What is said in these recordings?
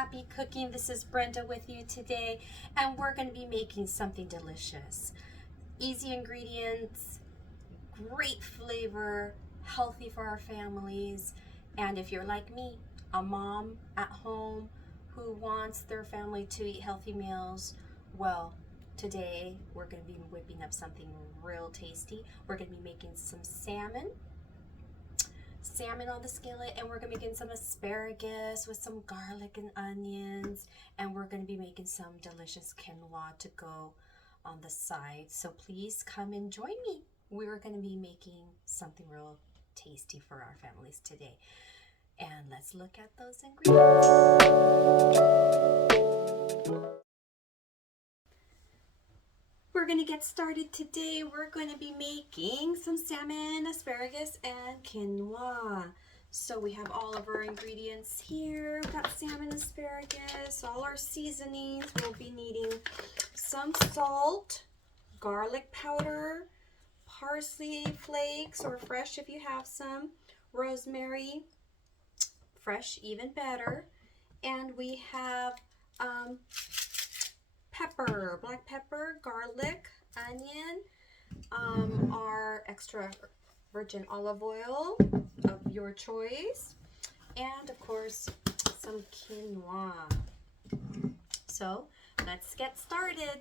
Happy Cooking. This is Brenda with you today, and we're going to be making something delicious. Easy ingredients, great flavor, healthy for our families, and if you're like me, a mom at home who wants their family to eat healthy meals, well, today we're going to be whipping up something real tasty. We're going to be making some salmon on the skillet, and we're gonna be making some asparagus with some garlic and onions, and we're gonna be making some delicious quinoa to go on the side. So please come and join me. We're gonna be making something real tasty for our families today. And let's look at those ingredients. We're going to get started today. We're going to be making some salmon, asparagus, and quinoa. So we have all of our ingredients here. We've got salmon, asparagus, all our seasonings. We'll be needing some salt, garlic powder, parsley flakes or fresh if you have some, rosemary, fresh even better, and we have pepper, black pepper, garlic, onion, our extra virgin olive oil of your choice, and of course some quinoa. So let's get started.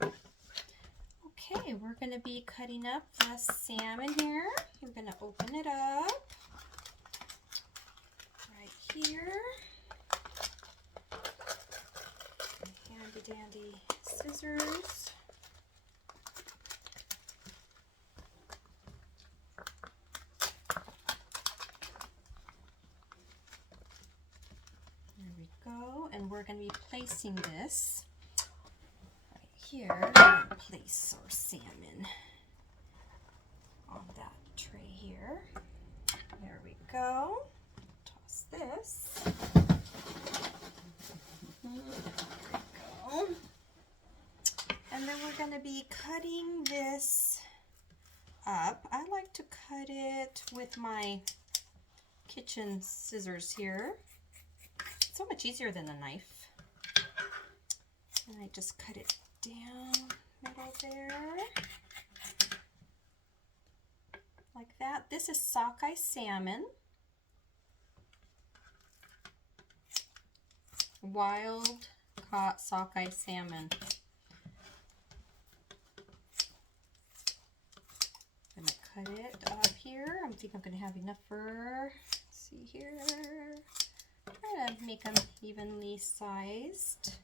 Okay, we're going to be cutting up the salmon here. We're going to open it up right here. Dandy scissors. There we go, and we're going to be placing this right here. Place our salmon on that tray here. There we go. Toss this. And then we're going to be cutting this up. I like to cut it with my kitchen scissors here. It's so much easier than a knife. And I just cut it down middle there. Like that. This is sockeye salmon. Wild caught sockeye salmon. I'm gonna cut it up here. I think I'm gonna have enough for, let's see here. Try to make them evenly sized.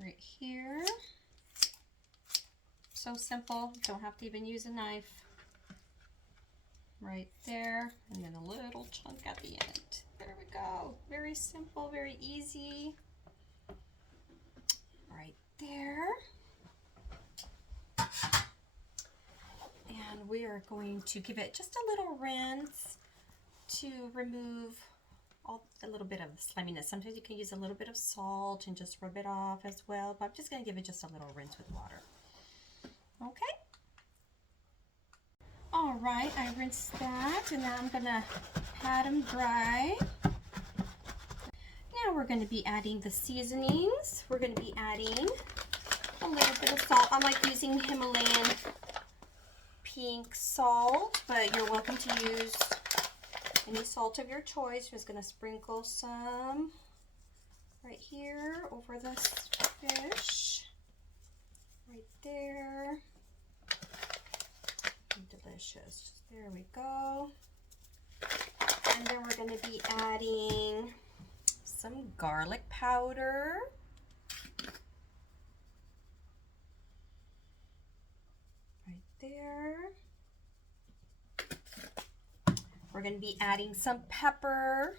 Right here. So simple, don't have to even use a knife. Right there, and then a little chunk at the end. There we go. Very simple, very easy. Right there. And we are going to give it just a little rinse to remove a little bit of sliminess. Sometimes you can use a little bit of salt and just rub it off as well, but I'm just going to give it just a little rinse with water. Okay. All right, I rinsed that, and now I'm going to pat them dry. Now we're going to be adding the seasonings. We're going to be adding a little bit of salt. I like using Himalayan pink salt, but you're welcome to use any salt of your choice. I'm just going to sprinkle some right here over this fish. Right there. Delicious. There we go. And then we're going to be adding some garlic powder. Right there. We're going to be adding some pepper.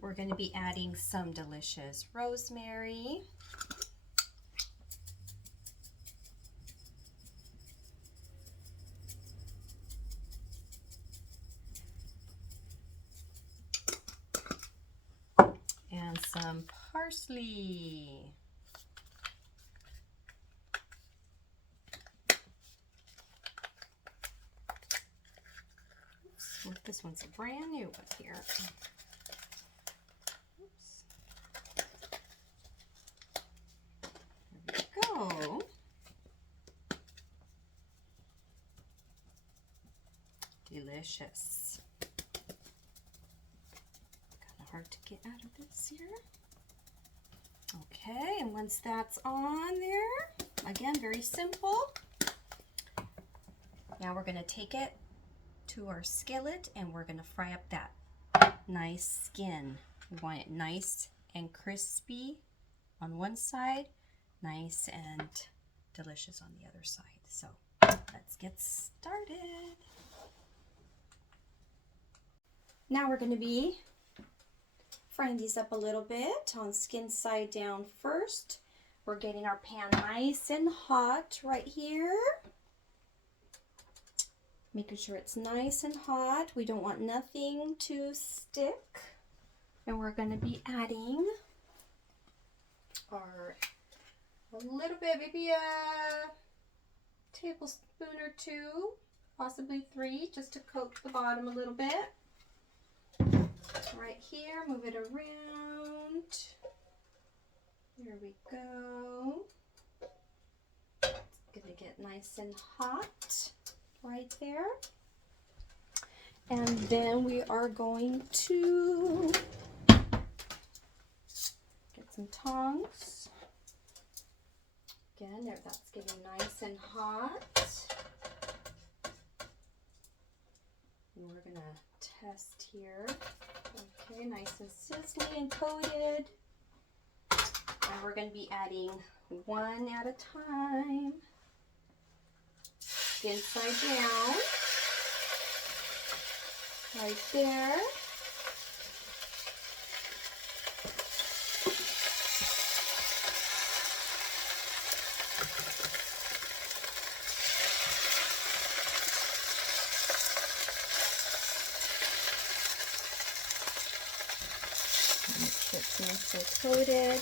We're going to be adding some delicious rosemary. And some parsley. This one's a brand new one here. Oops. There we go. Delicious. Kind of hard to get out of this here. Okay, and once that's on there, again, very simple. Now we're going to take it to our skillet and we're going to fry up that nice skin. We want it nice and crispy on one side, nice and delicious on the other side. So let's get started. Now we're going to be frying these up a little bit on skin side down first. We're getting our pan nice and hot right here. Making sure it's nice and hot. We don't want nothing to stick. And we're going to be adding our, a little bit, maybe a tablespoon or two, possibly 3, just to coat the bottom a little bit. Right here, move it around. There we go. It's gonna get nice and hot right there. And then we are going to get some tongs. Again, there, that's getting nice and hot. And we're gonna test here. Okay, nice and sizzly and coated. And we're going to be adding one at a time. Skin side down. Right there. It's nice and coated.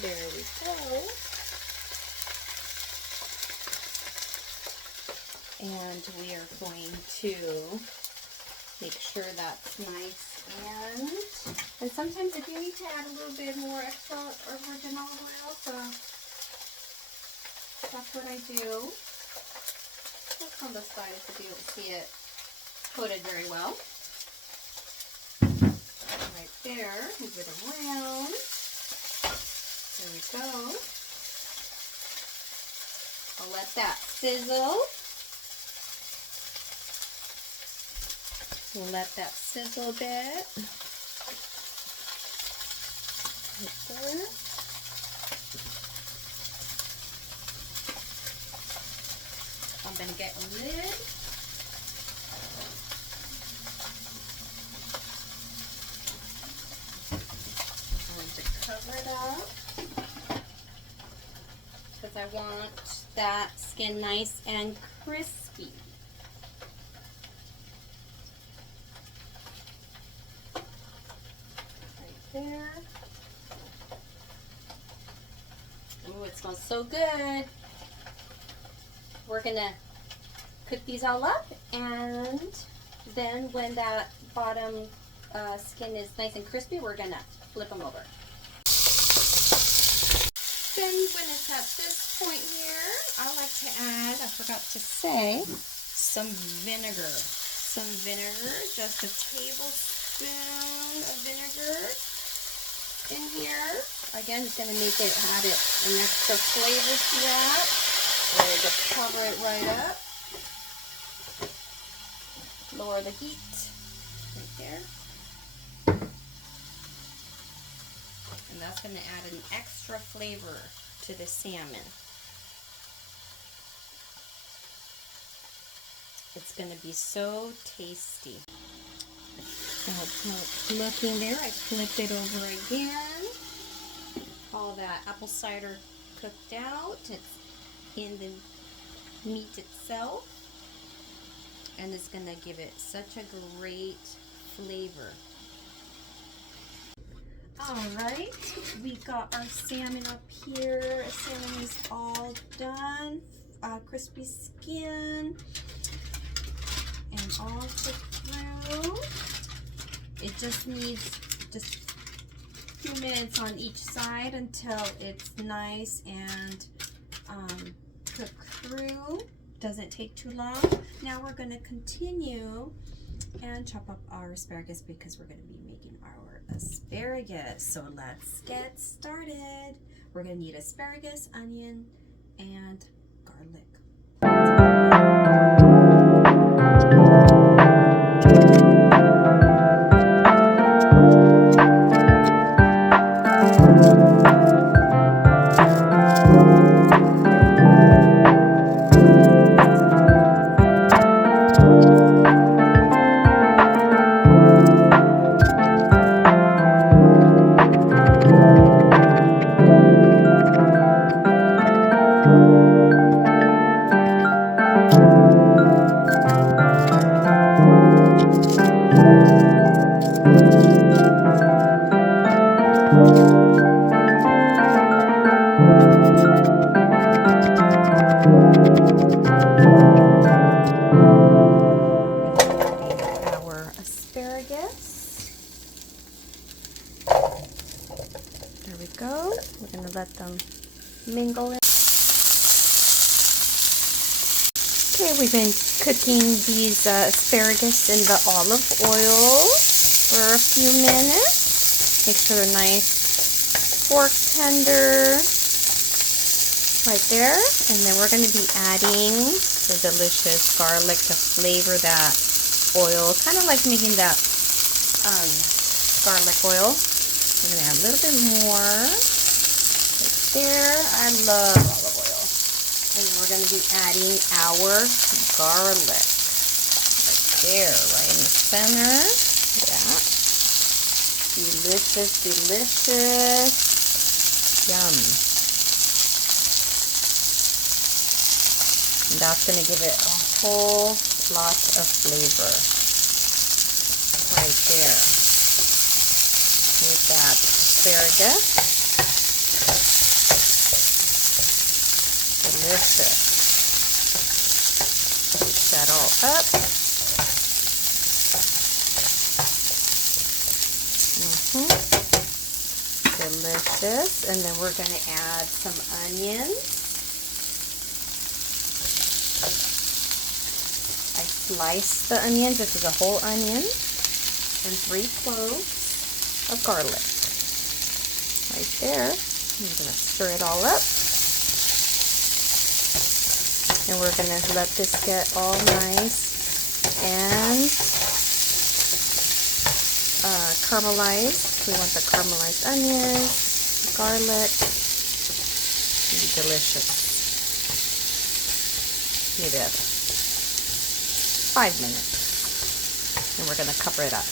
There we go. And we are going to make sure that's nice and sometimes if you need to add a little bit more extra or virgin olive oil, so that's what I do. Just on the side if you don't see it coated very well. Right there, move it around. There we go. I'll let that sizzle. We'll let that sizzle a bit. Right there. I'm going to get a lid. I'm going to cover it up because I want that skin nice and crispy. Right there. Oh, it smells so good. We're gonna cook these all up, and then when that bottom skin is nice and crispy, we're gonna flip them over. Then when it's at this point here, I like to add, I forgot to say, some vinegar. Some vinegar, just a tablespoon of vinegar in here. Again, it's gonna make it, add it an extra flavor to that. We'll just cover it right up. Lower the heat right there. And that's going to add an extra flavor to the salmon. It's going to be so tasty. Now it's looking there. I flipped it over again. All that apple cider cooked out. It's in the meat itself, and it's going to give it such a great flavor. Alright, we got our salmon up here. Salmon is all done. Crispy skin. And all cooked through. It just needs just a few minutes on each side until it's nice and cooked through. Doesn't take too long. Now we're going to continue and chop up our asparagus because we're going to be making our asparagus. So let's get started. We're going to need asparagus, onion, and garlic. There we go. We're going to let them mingle in. Okay, we've been cooking these asparagus in the olive oil for a few minutes. Make sure they're nice, fork tender, right there. And then we're going to be adding the delicious garlic to flavor that oil, kind of like making that garlic oil. We're going to add a little bit more right there. I love olive oil. And then we're going to be adding our garlic right there, right in the center. Look at that. Delicious, delicious. Yum. And that's going to give it a whole lot of flavor right there. With that asparagus. Delicious. Mix that all up. Delicious. And then we're going to add some onions. I sliced the onions. This is a whole onion. And 3 cloves of garlic right there. I'm going to stir it all up, and we're going to let this get all nice and caramelized. We want the caramelized onions, garlic. Delicious. Maybe 5 minutes, and we're going to cover it up.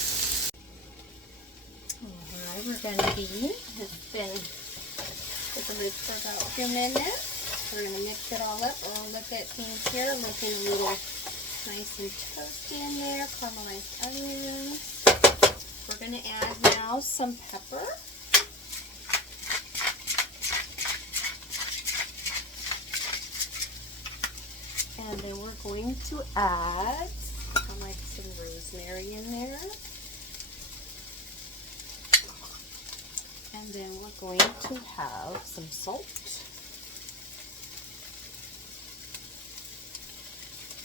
We're going to be, it's been with the lid for about a few minutes. We're going to mix it all up. Oh, look at things here, looking a little nice and toasty in there. Caramelized onions. We're going to add now some pepper. And then we're going to add, like some rosemary in there. And then we're going to have some salt.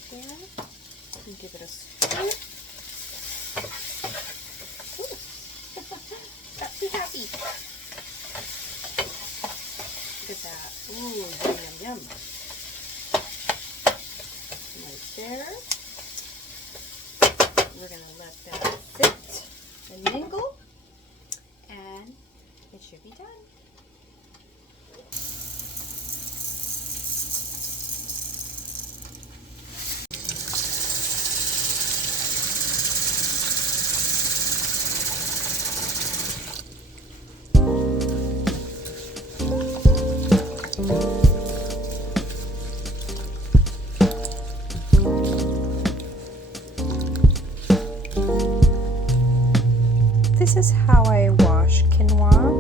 There. And give it a stir. Got too happy. Look at that. Ooh, yum, yum, yum. Right there. We're going to let that sit and mingle. And it should be done. This is how I wash quinoa.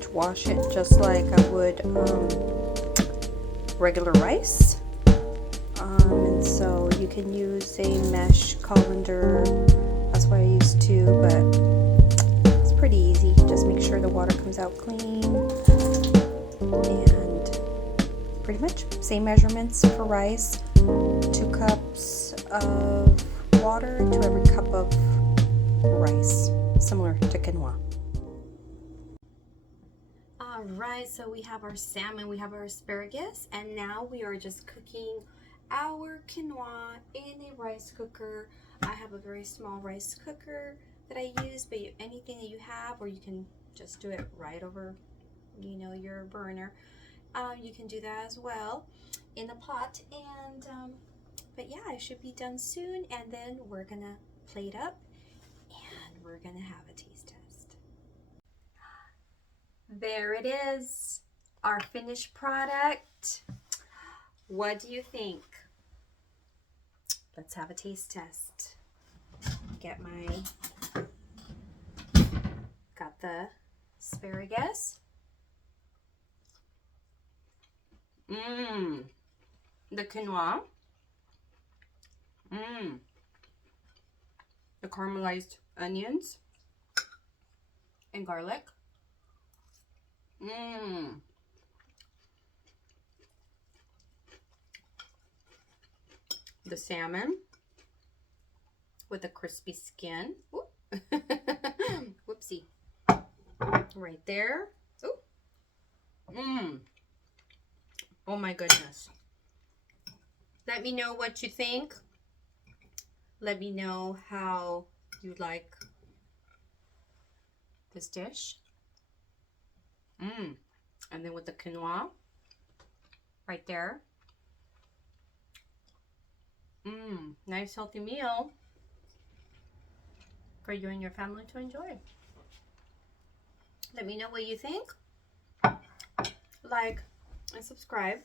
much wash it just like I would regular rice. And so you can use a mesh colander. That's what I used to, but it's pretty easy. Just make sure the water comes out clean. And pretty much same measurements for rice. 2 cups of water to every cup of rice, similar to quinoa. Alright, so we have our salmon, we have our asparagus, and now we are just cooking our quinoa in a rice cooker. I have a very small rice cooker that I use, but anything that you have, or you can just do it right over, you know, your burner. You can do that as well in a pot. And but yeah, I should be done soon, and then we're gonna plate up and we're gonna have a taste test. There it is, our finished product. What do you think? Let's have a taste test. Got the asparagus. The quinoa. The caramelized onions and garlic. The salmon with the crispy skin. Whoopsie. Right there. Oh my goodness. Let me know what you think. Let me know how you like this dish. And then with the quinoa right there. Nice healthy meal for you and your family to enjoy. Let me know what you think. Like and subscribe.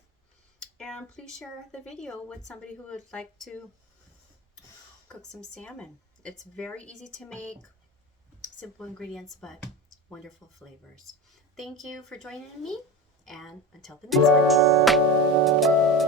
And please share the video with somebody who would like to cook some salmon. It's very easy to make, simple ingredients, but wonderful flavors. Thank you for joining me, and until the next one.